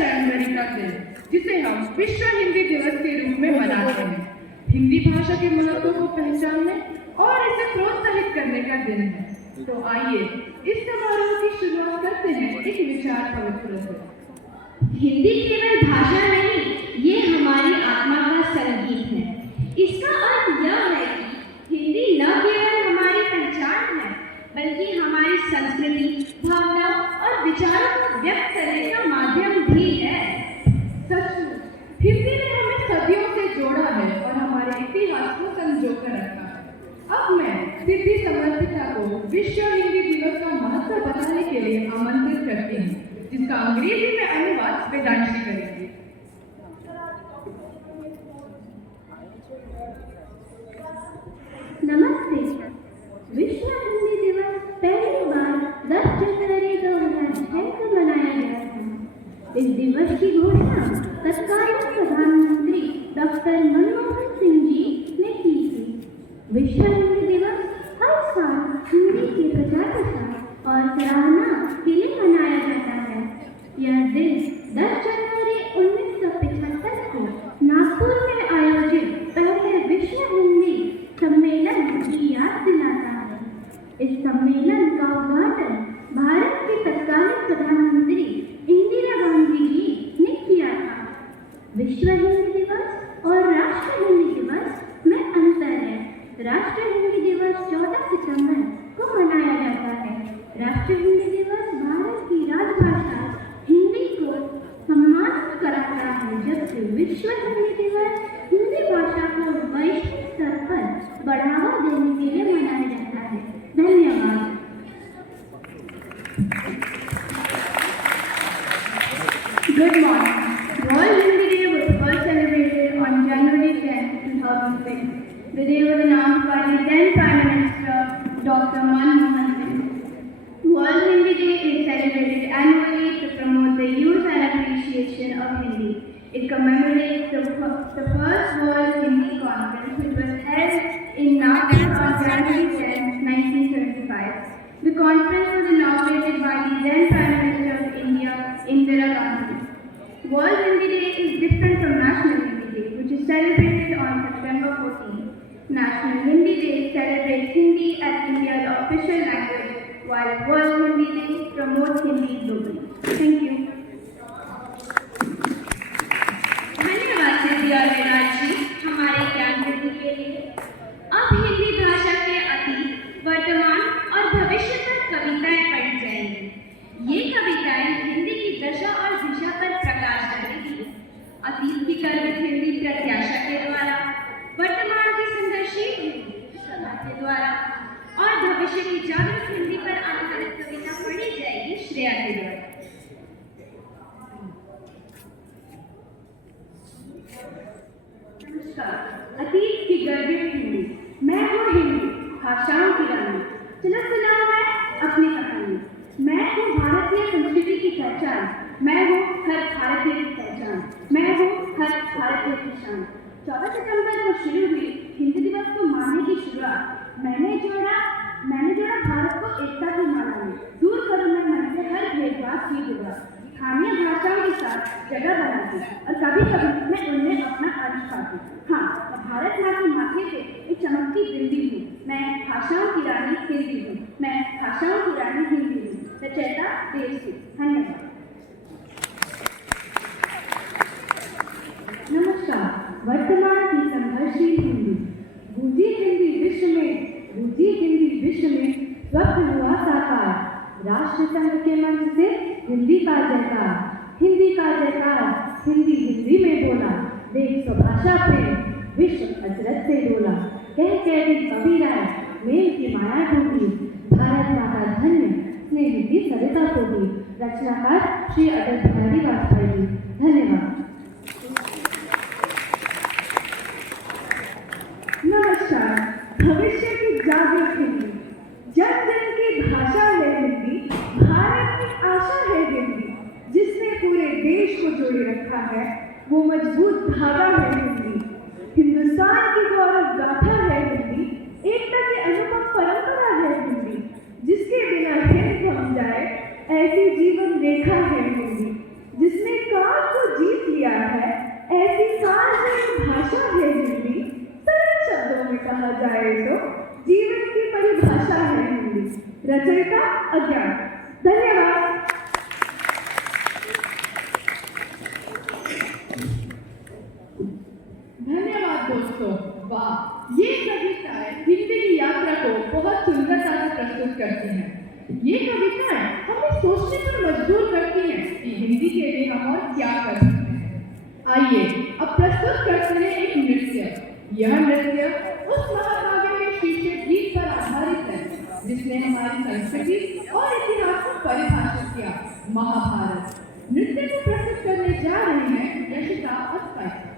जनवरी का दिन, जिसे हम विश्व हिंदी दिवस के रूप में मनाते हैं, हिंदी भाषा के महत्व को पहचानने और इसे प्रोत्साहित करने का दिन है। तो आइए इस समारोह की शुरुआत करते हैं एक विचार पवित्र से। हिंदी केवल भाषा नहीं, ये हमारी आत्मा का संगीत है। इसका अर्थ यह है कि हिंदी न केवल हमारी पहचान है, बल्कि हमारी संस्कृति, भावनाओं और विचारों को व्यक्त करने का माध्यम भी है। सचमुच हिंदी ने हमें सदियों से जोड़ा है और हमारे इतिहास को संजो कर रखा है। अब मैं सिद्धि समर्पिता को विश्व हिंदी दिवस का महत्व बताने के लिए आमंत्रित करती हूँ, जिसका अंग्रेजी में अनुवाद वेदांशी करेंगे। नमस्ते। विश्व हिंदी दिवस पहली बार 10 जनवरी 2006 को मनाया गया था। इस दिवस की घोषणा तत्कालीन प्रधानमंत्री डॉक्टर मनमोहन सिंह जी ने की थी। विश्व हिंदी दिवस हर साल हिंदी के प्रचार प्रसार और सराहना के लिए मनाया जाता है। यह दिन 10 जनवरी 1975 को नागपुर में आयोजित पहले विश्व हिंदी सम्मेलन की याद दिलाता है। इस सम्मेलन का उद्घाटन भारत के तत्कालीन प्रधानमंत्री इंदिरा गांधी जी ने किया था। विश्व हिंदी दिवस और राष्ट्रीय हिंदी दिवस में अंतर है। राष्ट्रीय हिंदी दिवस 14 सितंबर को मनाया जाता है। राष्ट्रीय हिंदी दिवस भारत की राजभाषा हिंदी को सम्मानित कराता है, जबकि विश्व हिंदी दिवस हिंदी भाषा को वैश्विक स्तर पर बढ़ावा देने के लिए मनाया जाता है। धन्यवाद। Good morning. World Hindi Day was first celebrated on January 10, 2006. The day was announced by the then Prime Minister Dr. Manmohan Singh. World Hindi Day is celebrated annually to promote the use and appreciation of Hindi. It commemorates the first World Hindi Conference, which was held in Nagpur on January 10, 1975. The conference was inaugurated by the then Prime Minister of India, Indira Gandhi. World Hindi Day is different from National Hindi Day, which is celebrated on September 14. National Hindi Day celebrates Hindi as India's official language, while World Hindi Day promotes Hindi globally. Thank you. धन्यवाद सिद्धि और वेदांशी हमारे ज्ञान वृद्धि के लिए। अब हिंदी भाषा के अतीत, वर्तमान और भविष्य पर कविताएं पढ़ी जाएंगी। ये कविताएं हिंदी की दशा और दिशा पर प्रकाश डालेंगी। अतीत की गर्वित हिंदी प्रत्याशा के द्वारा, वर्तमान की संघर्षशील हिंदी सभा के द्वारा और भविष्य की जागरूक हिंदी पर आधारित कविता पढ़ी जाएगी श्रेया के द्वारा। अतीत की गर्वित हिंदी। मैं हूँ हिंदी, भाषाओं की रानी। चलो सुनाओ मैं अपनी कहानी। मैं हूँ भारतीय संस्कृति की पहचान। मैं हूँ हर भारतीय की पहचान। मैं हूँ हर भारतीय की शान। 14 सितंबर को शुरू हुई हिंदी दिवस को मानने की शुरुआत मैंने जोड़ा भारत को एकता की माला में। दूर करो मैं मन से हर भेदभाव की जुड़ा। स्थानीय भाषाओं के साथ जगह बनाती और कभी कभी मैं उनमें अपना अंश पाती। हाँ, मैं भारत माँ के माथे पे एक चमकती बिंदी हूँ। मैं भाषाओं की रानी हिंदी हूँ। मैं भाषाओं की रानी हिंदी हूँ। रचयिता देवसी। धन्यवाद। नमस्कार। वर्तमान की संघर्षशील हिंदी। गूंजी हिंदी विश्व में स्वप्न हुआ साकार। राष्ट्र संघ के मंच से हिंदी का जयकार, हिंदी में बोला। देश स्वभाषा प्रेम विश्व हजरत से डोला। कह दी कवि राय मेल की माया टूटी। भारत माता धन्य स्नेह की सरिता को दी। रचनाकार श्री अटल बिहारी वाजपेयी जी। धन्यवाद। नमस्कार। भविष्य की जागरूक हिंदी। जन जन की भाषा है हिंदी। भारत की आशा है हिंदी। जिसने पूरे देश को जोड़े रखा है वो मजबूत धागा है हिंदी। हिंदुस्तान की गौरव गाथा है हिंदी। एकता की अनुपम परंपरा है हिंदी। जिसके बिना हिंद थम जाए ऐसी जीवन रेखा है हिंदी। जिसमें काल कहे तो जीवन की परिभाषा है हिंदी। रचयिता अज्ञात। धन्यवाद। धन्यवाद दोस्तों। वाह, ये कविताएं हिंदी की यात्रा को बहुत सुंदरता से प्रस्तुत करती हैं। ये कविताएं हमें सोचने पर मजबूर करती हैं कि हिंदी के लिए हम और क्या कर सकते हैं। आइए अब प्रस्तुत करते हैं एक नृत्य। यह नृत्य उस महाकाव्य के शीर्षक गीत पर आधारित है जिसने हमारी संस्कृति और इतिहास को परिभाषित किया, महाभारत। नृत्य को प्रस्तुत करने जा रही हैं यशिका अस्पष्ट।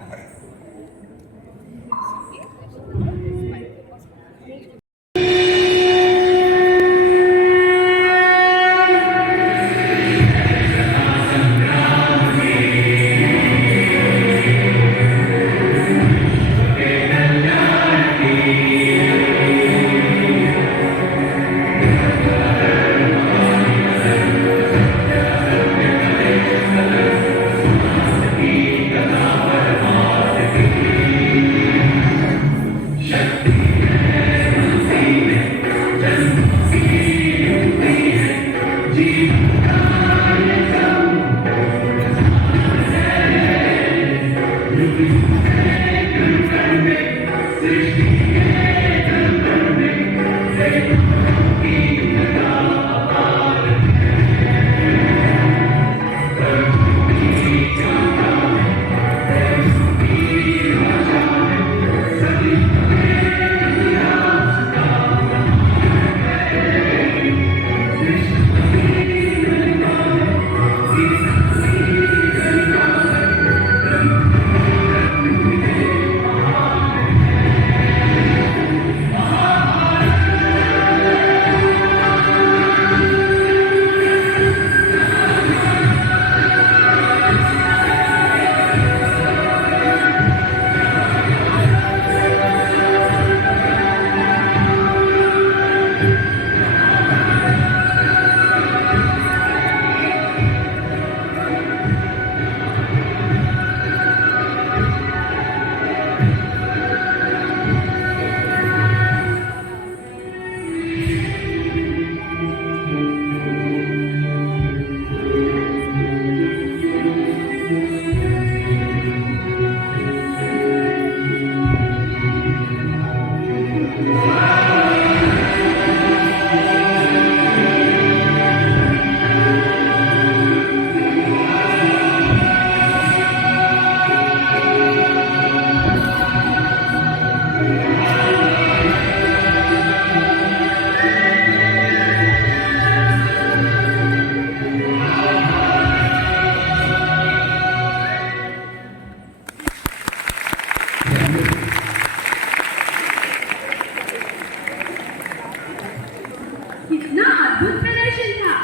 कितना अद्भुत प्रदर्शन था।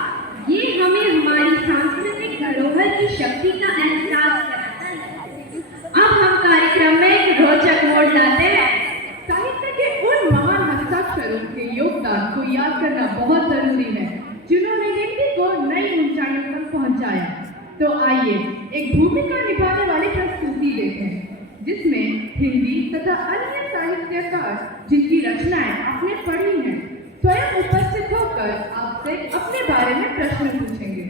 ये हमें हमारी सांस्कृतिक धरोहर की शक्ति का एहसास कराता है। अब हम कार्यक्रम में एक रोचक मोड़ लाते हैं। साहित्य के उन महान हस्ताक्षरों के योगदान को याद करना बहुत जरूरी है जिन्होंने हिंदी को नई ऊंचाइयों तक पहुंचाया। तो आइए एक भूमिका निभाने वाली प्रस्तुति देखें जिसमें हिंदी तथा अन्य साहित्यकार जिनकी रचनाएं आपने पढ़ी हैं स्वयं उपस्थित होकर आपसे अपने बारे में प्रश्न पूछेंगे।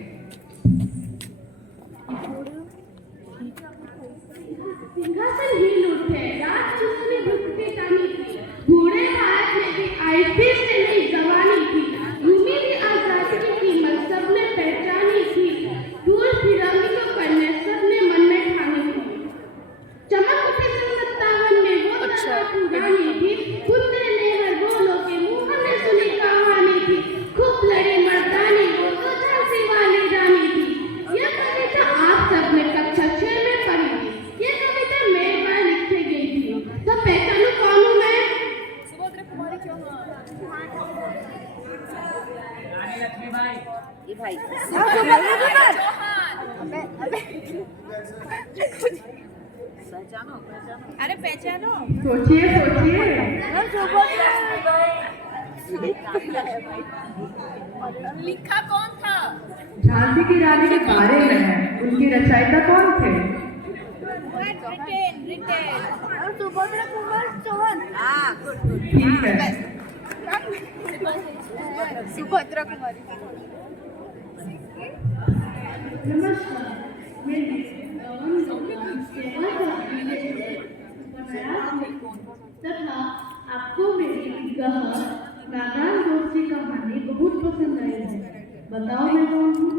सिंहासन हिल उठे, राजवंश में घुसती तानी थी, बूढ़े भारत में भी आई फिर से नई जवानी थी, भूमि भी आजादी की कीमत सबने पहचानी थी, दूर फिरंगियों करने सबने मन में ठानी थी, चमक उठे 57 में वो ताकत पुरानी थी, कुत्ते ने हर बोलों के मुंह ने सुनी कहानी थी, खूब लड़ी मर्दानी वो तो झांसी वाली रानी थी। यह कविता आप सबने कक्षा 6 में पढ़ी थी। ये कविता मेरे द्वारा लिखी गई थी। तो पहचानो कौन हूँ मैं? सुभद्रा कुमारी चौहान। रानी लक्ष्मीबाई। ये भाई। पहचानो। अरे पहचानो। सोचिए सोचिए। लिखा कौन था? झांसी की रानी के बारे में है। उनकी रचयिता कौन थे? सुभद्रा कुमार चौहान हाँ ठीक है। सुभद्रा कुमारी नमस्कार, मैं तथा आपको मेरी नादान दोस्त की कहानी बहुत पसंद आई है। बताओ मैं कौन हूँ?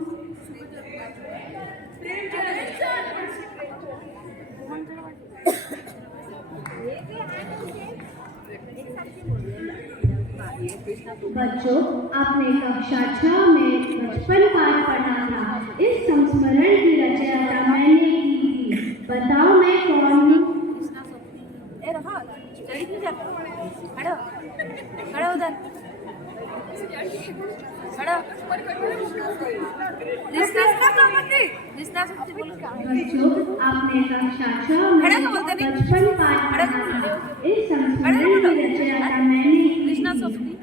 बच्चों, आपने कक्षा 6 में बचपन पाठ पढ़ा था। इस संस्मरण की रचना मैंने की थी। बताओ मैं कौन हूँ? खड़ा खड़ा उधर खड़ा बच्चों, आपने कक्षा 6 में बचपन पाठ पढ़ा था। इस संस्मरण की रचना मैंने की थी।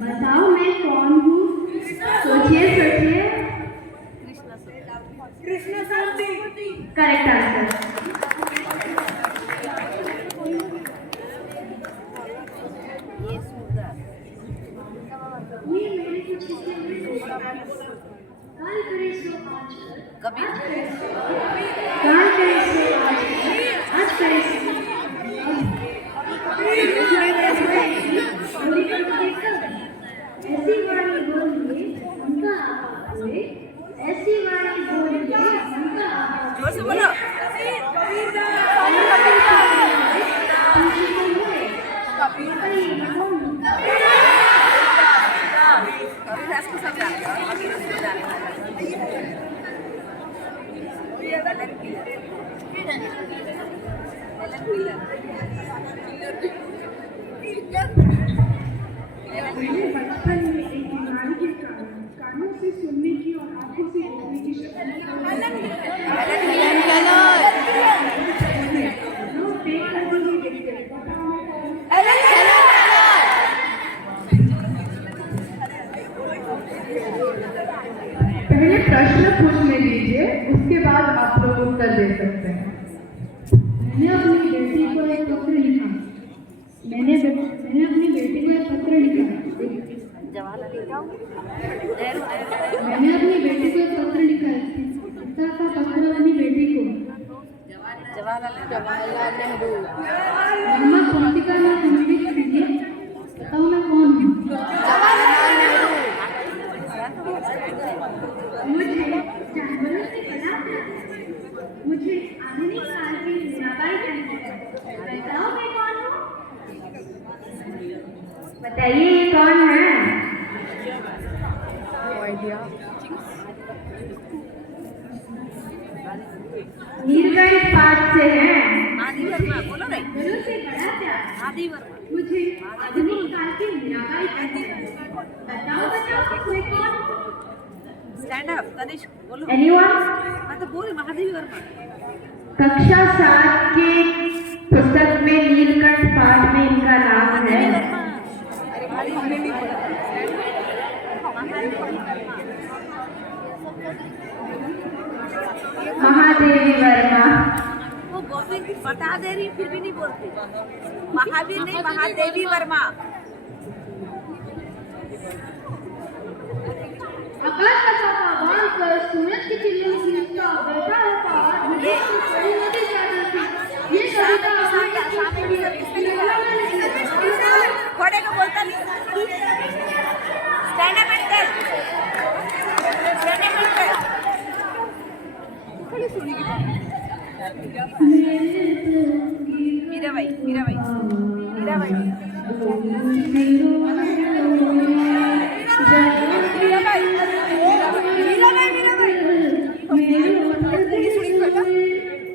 बताओ मैं कौन हूँ? सोचिए सोचिए। Correct answer. कबीर ऐसी वाणी बोलिए उनका जोर से बोलो कबीरदास को समझा मैंने बचपन में एक बीमारी के कारण कानों से सुनने की और आंखों से देखने की शक्ति पहले प्रश्न पूछने दीजिए, उसके बाद आप लोग उत्तर दे सकते हैं। मैंने अपनी बेटी को एक पत्र लिखा। मैंने अपनी बेटी को एक पत्र लिखा। मैंने अपनी बेटी को एक पत्र लिखा है। पिता का पत्र अपनी बेटी को। जवाहरलाल नेहरू मम्मा पुस्तिका में कंप्लीट कीजिए। बताओ मैं कौन हूँ? जवाहरलाल नेहरू मुझे जानवरों से बड़ा प्यार है। मुझे आधुनिक काल की मीराबाई कहते हैं। बताओ मैं कौन हूँ? बताइए ये कौन है? नीलकंठ पाठ से है। आदि वर्मा बोलो भाई जानवरों से बड़ा प्यार। आदि वर्मा मुझे आधुनिक काल की मीराबाई कहते हैं। बताओ मैं कौन हूँ? स्टैंड अप तनिष्क बोलो Anyone? मैं तो बोल महादेवी वर्मा कक्षा 7 के पुस्तक में नीलकंठ पाठ में इनका नाम है। महादेवी वर्मा। वो गोपी बता दे रही फिर भी नहीं बोलती महावीर नहीं महादेवी वर्मा आकाश का साफा बांध कर सूरज की किरणों से उसका बैठा है पहाड़। ये कविता घोड़े को बोलता नहीं stand up and tell stand up and tell Meerabai Meerabai Meerabai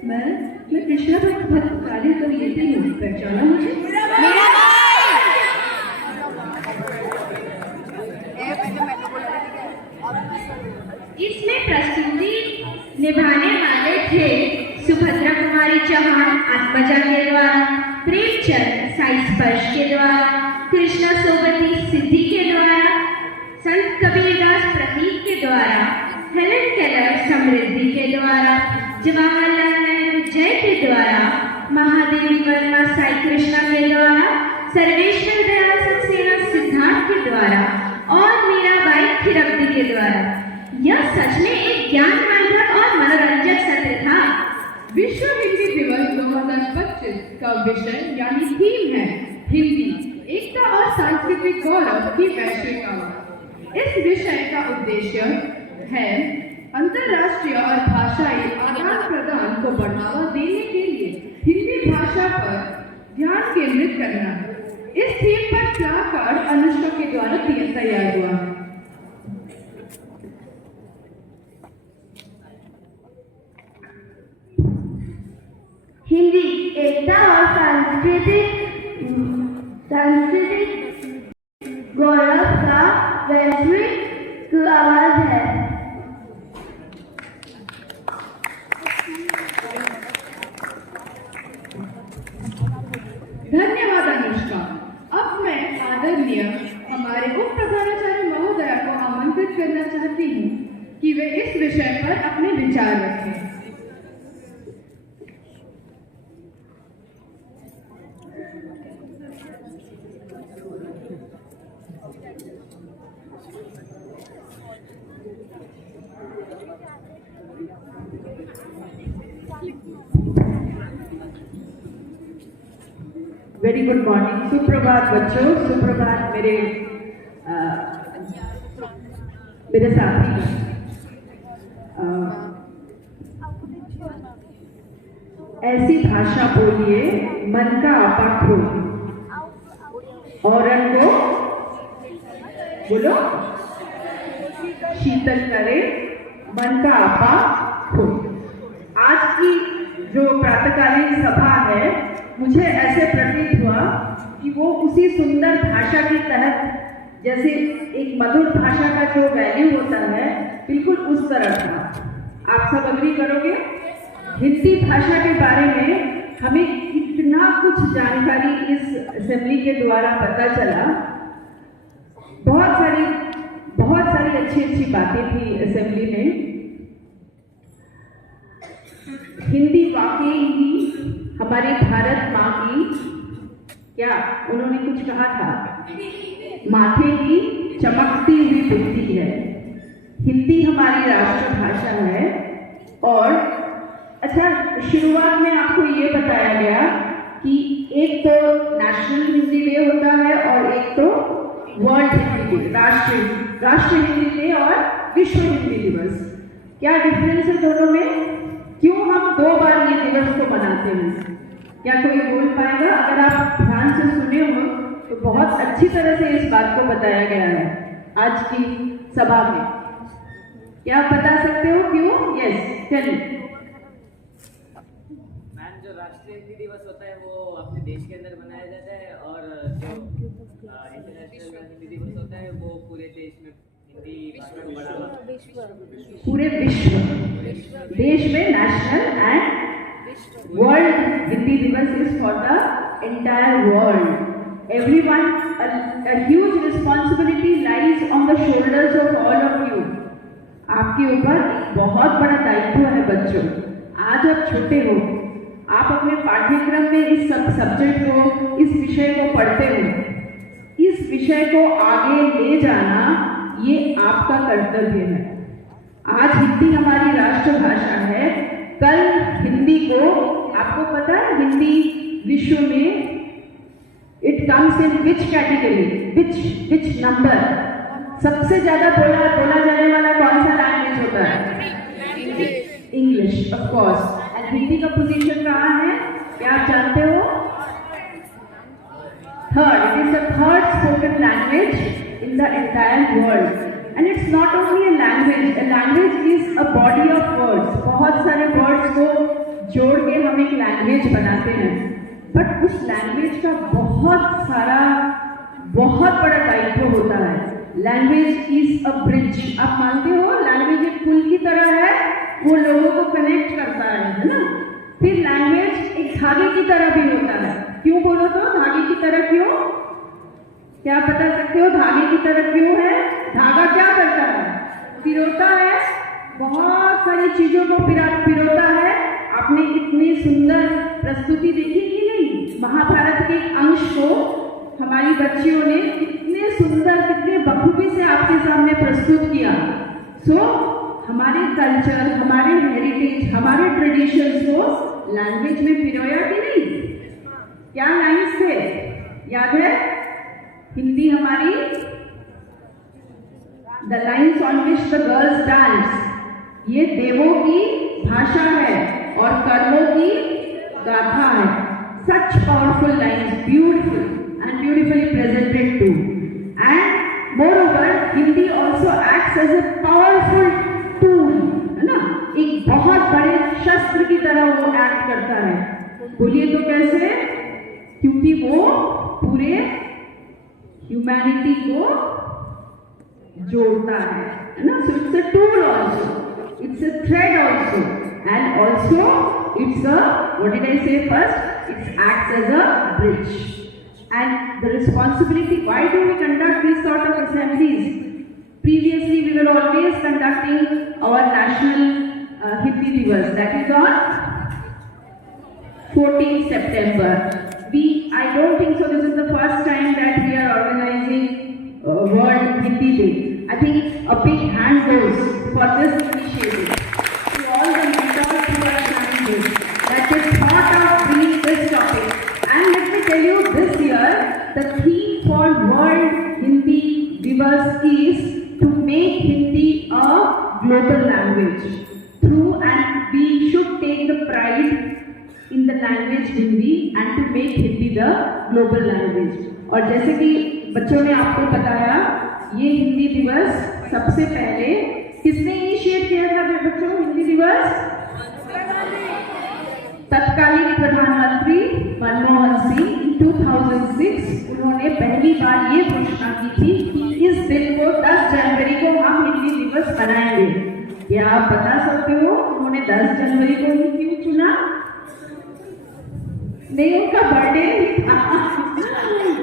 मैं कृष्णा भक्त कार्य कर लेती हूँ। पहचाना मुझे? इसमें प्रस्तुति निभाने वाले थे सुभद्रा कुमारी चौहान आत्मजा के द्वारा, प्रेमचंद साई स्पर्श के द्वारा, कृष्णा सोबती सिद्धि के द्वारा, संत कबीरदास प्रतीक के द्वारा, हेलन केलर समृद्धि के द्वारा, जवाहरलाल नेहरू जय के द्वारा, वर्मा साई कृष्णा के द्वारा, सर्वेश्वर दयाल सक्सेना सिद्धार्थ के द्वारा और मीराबाई खिरब्दी के द्वारा। यह सच में एक ज्ञानवर्धक और मनोरंजक सत्र था। विश्व हिंदी दिवस 2025 का विषय यानी थीम है हिंदी, एकता और सांस्कृतिक गौरव की वैश्विक आवाज। इस विषय का उद्देश्य है अंतर्राष्ट्रीय और भाषाई आदान प्रदान को बढ़ावा देने के लिए हिंदी भाषा पर ध्यान केंद्रित करना। इस थीम पर प्लाकार्ड अनुष्का के द्वारा तैयार हुआ है। हिंदी एकता और सांस्कृतिक गौरव का वैश्विक आवाज है। धन्यवाद अनुष्का। अब मैं आदरणीय हमारे उप प्रधानाचार्य महोदया को आमंत्रित करना चाहती हूँ कि वे इस विषय पर अपने विचार रखें। Very good morning. सुप्रभात बच्चों, सुप्रभात मेरे साथी। ऐसी भाषा बोलिए मन का आपा खोलिए, औरन को बोलो शीतल करे मन का आपा खोलिए। आज की जो प्रातःकालीन सभा है, मुझे ऐसे प्रतीत हुआ कि वो उसी सुंदर भाषा के तहत, जैसे एक मधुर भाषा का जो वैल्यू होता है, बिल्कुल उस तरह था। आप सब अग्री करोगे? हिंदी भाषा के बारे में हमें इतना कुछ जानकारी इस असेंबली के द्वारा पता चला। बहुत सारी अच्छी बातें थी असेंबली में। हिंदी वाकई ही हमारी भारत माँ की, क्या उन्होंने कुछ कहा था, माथे की चमकती हुई बुद्धि है। हिंदी हमारी राष्ट्रभाषा है। और अच्छा, शुरुआत में आपको ये बताया गया कि एक तो नेशनल हिंदी डे होता है और एक तो वर्ल्ड हिंदी डे, राष्ट्रीय हिंदी डे और विश्व हिंदी दिवस। क्या डिफरेंस है दोनों में? क्यों हम 2 बार ये दिवस को मनाते हैं? क्या कोई बोल पाएगा? अगर आप ध्यान से सुने हो तो बहुत अच्छी तरह से इस बात को बताया गया है आज की सभा में। क्या आप बता सकते हो क्यों? यस, चलिए। मैम, जो राष्ट्रीय हिंदी दिवस होता है वो अपने देश के अंदर मनाया जाता है, और जो इंटरनेशनल हिंदी दिवस होता है वो पूरे देश में हिंदी भाषा को बढ़ावा, पूरे विश्व देश में नेशनल एंड वर्ल्ड हिंदी दिवस is for the entire world. Everyone, a huge responsibility lies on the shoulders of all of you. आपके ऊपर एक बहुत बड़ा दायित्व है बच्चों। आज आप छोटे हो, आप अपने पाठ्यक्रम में इस सब्जेक्ट को, इस विषय को पढ़ते हो। इस विषय को आगे ले जाना ये आपका कर्तव्य है। आज हिंदी हमारी राष्ट्रभाषा है। कल हिंदी को, आपको पता है हिंदी विश्व में it comes in which category, which number? सबसे ज्यादा बोला जाने वाला कौन सा लैंग्वेज होता है? English, of course. And Hindi का पोजीशन कहाँ है? क्या आप जानते हो? Third. It is the third spoken language in the entire world. And it's not only a language, a language is a body of words. बहुत सारे वर्ड्स को जोड़ के हम एक लैंग्वेज बनाते हैं, बट उस लैंग्वेज का बहुत बड़ा दायित्व होता है। Language is a bridge. आप मानते हो लैंग्वेज एक पुल की तरह है, वो लोगों को कनेक्ट करता है ना? फिर लैंग्वेज एक धागे की तरह भी होता है। क्यों बोलो तो? धागे की तरह क्यों? क्या बता सकते हो धागे की तरह क्यों है? धागा क्या करता है? पिरोता है, बहुत सारी चीजों को पिरोता है। आपने इतनी सुंदर प्रस्तुति देखी कि नहीं? बच्चियों ने कितने सुंदर, कितने बखूबी से आपके सामने प्रस्तुत किया। हमारे कल्चर, हमारे हेरिटेज, हमारे ट्रेडिशंस को लैंग्वेज में पिरोया कि नहीं? क्या लाइन्स थे याद है? हिंदी हमारी the lines on which the girls dance, ये देवों की भाषा है और कर्मों की गाथा है। सच powerful lines, beautiful and beautifully presented too. And moreover, Hindi also acts as a powerful tool, है ना? एक बहुत बड़े शस्त्र की तरह वो एक्ट करता है। बोलिए तो कैसे? क्योंकि वो पूरे ह्यूमैनिटी को जोड़ता है ना? So it's a tool also, it's a thread also, and also it's a, what did I say first? It acts as a bridge. And the responsibility, why do we conduct these sort of assemblies? Previously we were always conducting our national Hindi Divas, that is on 14th September. I don't think so this is the first time that we are organizing World Hindi Day. I think a big hand goes for this initiative to all the mentors who are planning this, that they thought of bringing this topic. And let me tell you, this year the theme for World Hindi Divas is to make Hindi a global language. And we should take the pride in the language Hindi and to make Hindi the global language. और जैसे कि बच्चों ने आपको बताया, ये हिंदी दिवस सबसे पहले किसने इनिशिएट किया था बच्चों? हिंदी दिवस तत्कालीन प्रधानमंत्री मनमोहन सिंह 2006, उन्होंने पहली बार ये घोषणा की थी कि इस दिन को 10 जनवरी को हम हिंदी दिवस मनाएंगे। क्या आप बता सकते हो उन्होंने 10 जनवरी को ही क्यों चुना? नहीं, उनका बर्थडे नहीं था।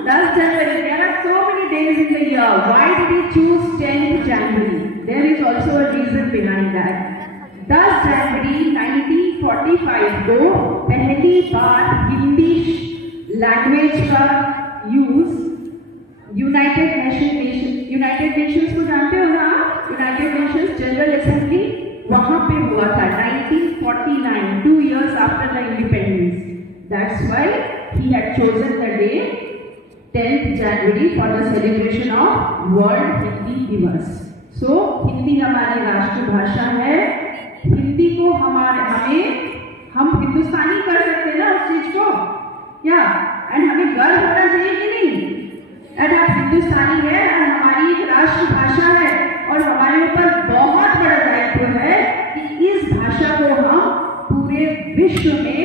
10 जनवरी, there are so many days in the year. Why did he choose 10th January? There is also a reason behind that. 10 जनवरी 1945 को पहली बार हिंदी लैंग्वेज का यूज यूनाइटेड नेशंस को जानते हो ना? यूनाइटेड नेशंस जनरल असेंबली वहां पे हुआ था 1949, 2 years after the independence. That's why he had chosen the day 10th January for the celebration of World Hindi Divas. So Hindi हमारी राष्ट्रभाषा है। हिंदी को हम हिंदुस्तानी कर सकते हैं ना उस चीज को, क्या? एंड हमें गर्व होना चाहिए कि नहीं? एंड आप हिंदुस्तानी है और हमारी एक राष्ट्रभाषा है और हमारे ऊपर बहुत बड़ा दायित्व है कि इस भाषा को हम पूरे विश्व में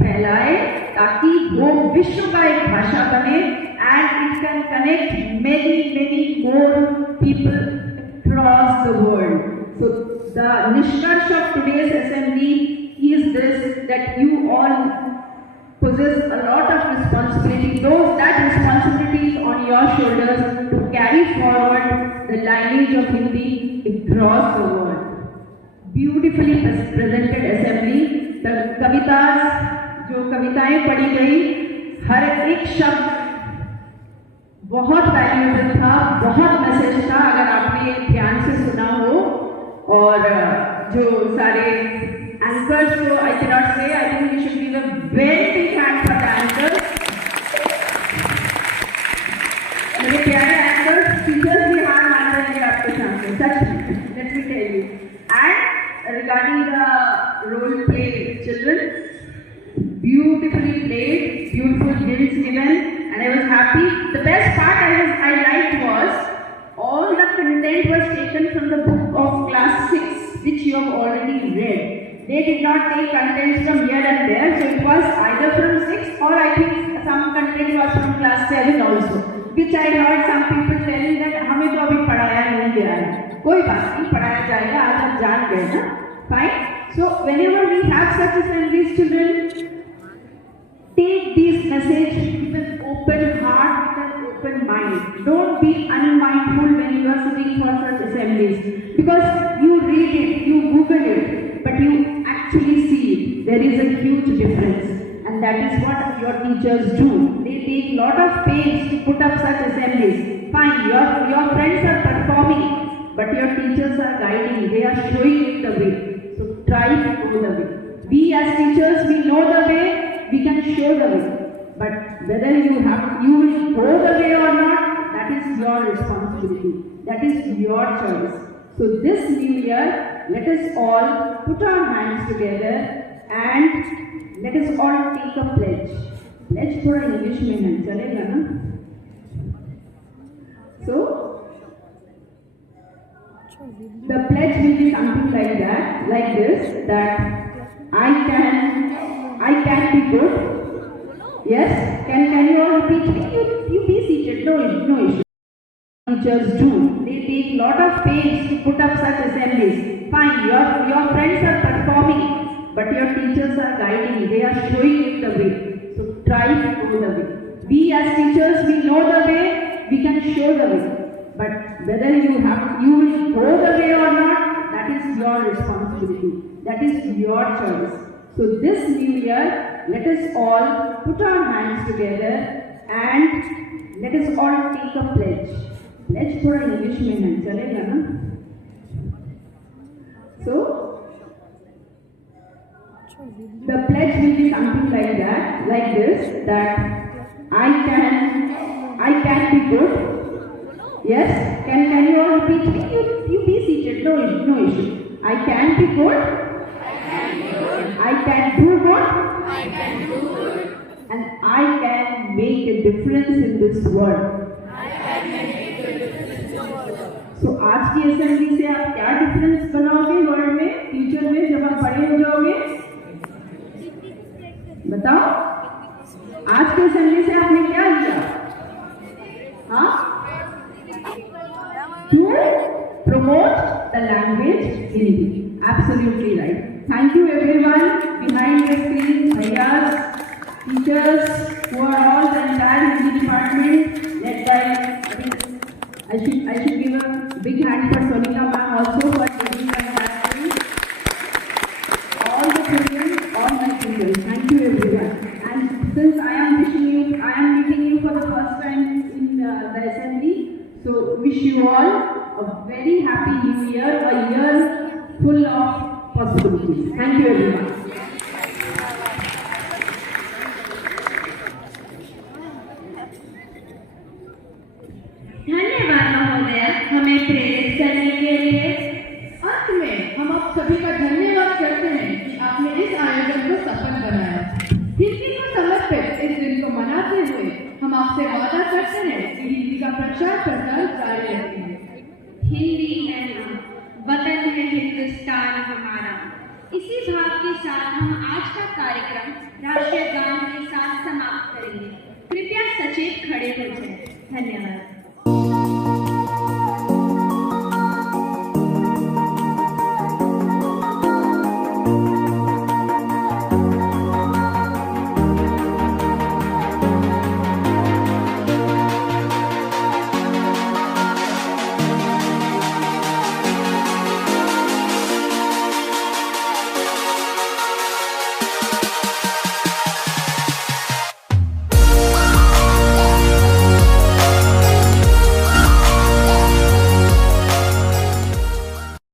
फैलाए ताकि वो विश्व का एक भाषा बने and it can connect many more people across the world. So the निष्कर्ष of today's assembly is this, that you all possess a lot of responsibility. That responsibility is on your shoulders to carry forward the lineage of Hindi across the world. Beautifully presented assembly. The कवितास, जो कविताएं पढ़ी गई, हर एक शब्द बहुत valuable था, बहुत message था अगर आपने ध्यान से सुना हो। और जो सारे एंकर्स को आई can not say, I think we should give a very big hand for the anchors. मेरे प्यारे एंकर्स, टीचर्स भी हार मान रहे हैं आपके सामने, सच let me tell you. And regarding the role play children, beautifully played, beautiful hints given, and I was happy. The best part I liked was all the content was taken from the book of class 6, which you have already read. They did not take contents from here and there, so it was either from 6 or I think some content was from class 7 also, which I heard some people telling that हमें तो अभी पढ़ाया नहीं गया है। कोई बात नहीं, पढ़ाया जाएगा, आज हम जान गए ना, fine. So whenever we have such assemblies, children, take this message with an open heart, with an open mind. Don't be unmindful when you are sitting for such assemblies, because you read it, you Google it, but you actually see it. There is a huge difference, and and that is what your teachers do. They take lot of pains to put up such assemblies. Fine, your friends are performing, but your teachers are guiding. They are showing you the way. So try to go the way. We as teachers, we know the way. We can show the way. But whether you will go the way or not, that is your responsibility. That is your choice. So this new year, let us all put our hands together and let us all take a pledge. Pledge थोड़ा English में है, चलेगा ना? So the pledge will be something like that, like this, that I can be good. Yes, can you all repeat me? You be seated. No issue. Teachers do. They take lot of pains to put up such assemblies. Fine, your friends are performing, but your teachers are guiding. They are showing you the way. So try to go the way. We as teachers, we know the way. We can show the way. But whether you will go the way or not, that is your responsibility. That is your choice. So this new year, let us all put our hands together and let us all take a pledge. Pledge थोड़ा English में है, चलेगा ना? So the pledge will be something like that, like this, that I can be good. Yes, can you all repeat me? You be seated. No issue. I can be good. I can do good. And I can make a difference in this world. So आज की assembly से आप क्या difference बनाओगे world में, future में, जब आप बड़े हो जाओगे? बताओ, आज की असेंबली से आपने क्या लिया? हाँ? To promote the language Hindi. Absolutely right. Thank you everyone behind the screen, bhaiyas, teachers who are all the entire Hindi department led by, I should give a big hand for Sonika ma'am also for taking the entire. All the children, all my children. Thank you everyone. And since I am meeting you for the first time in the assembly, so wish you all a very happy new year, a year full of possibilities. Thank you everyone. धन्यवाद महोदय, हमें प्रेरित करने के लिए। अंत में हम आप सभी का धन्यवाद करते हैं कि आपने इस आयोजन को सफल बनाया। हिंदी को समर्पित इस दिन को मनाते हुए हम आपसे वादा करते हैं कि हिंदी का प्रचार प्रसार जारी रखेंगे। हिंदी है नाम, वतन है हिंदुस्तान हमारा। इसी भाव के साथ हम आज का कार्यक्रम राष्ट्रीय गान के साथ समाप्त करेंगे। कृपया सचेत खड़े हो जाएं। धन्यवाद।